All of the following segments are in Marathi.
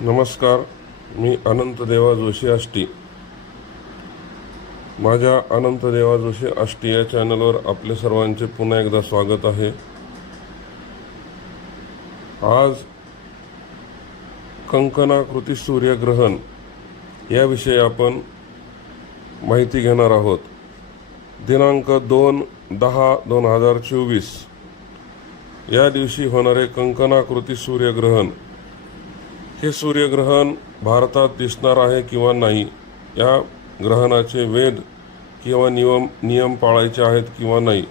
नमस्कार मी अनंत देवा जोशी आष्टी. माझ्या अनंत देवा जोशी आष्टी या चॅनलवर आपले सर्वांचे पुन्हा एकदा स्वागत आहे. आज कंकणाकृती सूर्यग्रहण याविषयी आपण माहिती घेणार आहोत. दिनांक दोन दहा दोन हजार चोवीस. या दिवशी होणारे कंकणाकृती सूर्यग्रहण हे सूर्यग्रहण भारतात दिसणार आहे किंवा नाही या ग्रहणाचे वेद किंवा नियम नियम पाळायचे आहेत किंवा नाही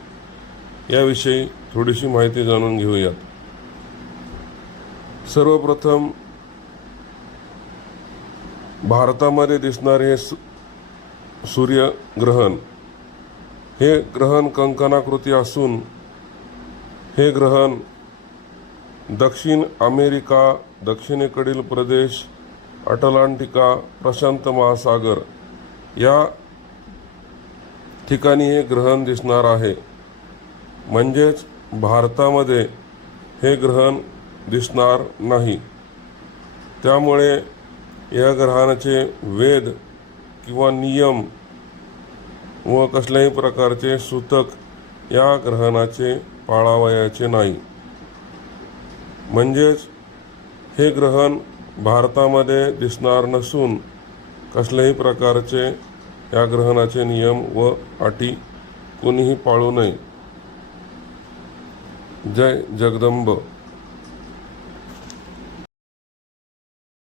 याविषयी थोडीशी माहिती जाणून घेऊयात. सर्वप्रथम भारतामध्ये दिसणारे हे सूर्यग्रहण हे ग्रहण कंकणाकृती असून हे ग्रहण दक्षिण अमेरिका दक्षिणेकडील प्रदेश अटलांटिका प्रशांत महासागर. या ठिकाणी हे ग्रहण दिसणार आहे. म्हणजेच भारतामध्ये हे ग्रहण दिसणार नाही. त्यामुळे या ग्रहणाचे वेद किंवा नियम व कसल्याही प्रकारचे सूतक या ग्रहणाचे पाळावयाचे नाही. म्हणजेच हे ग्रहण भारतामध्ये दिसणार नसून कसल्याही प्रकारचे या ग्रहणाचे नियम व अटी कोणीही पाळू नये. जय जगदंब.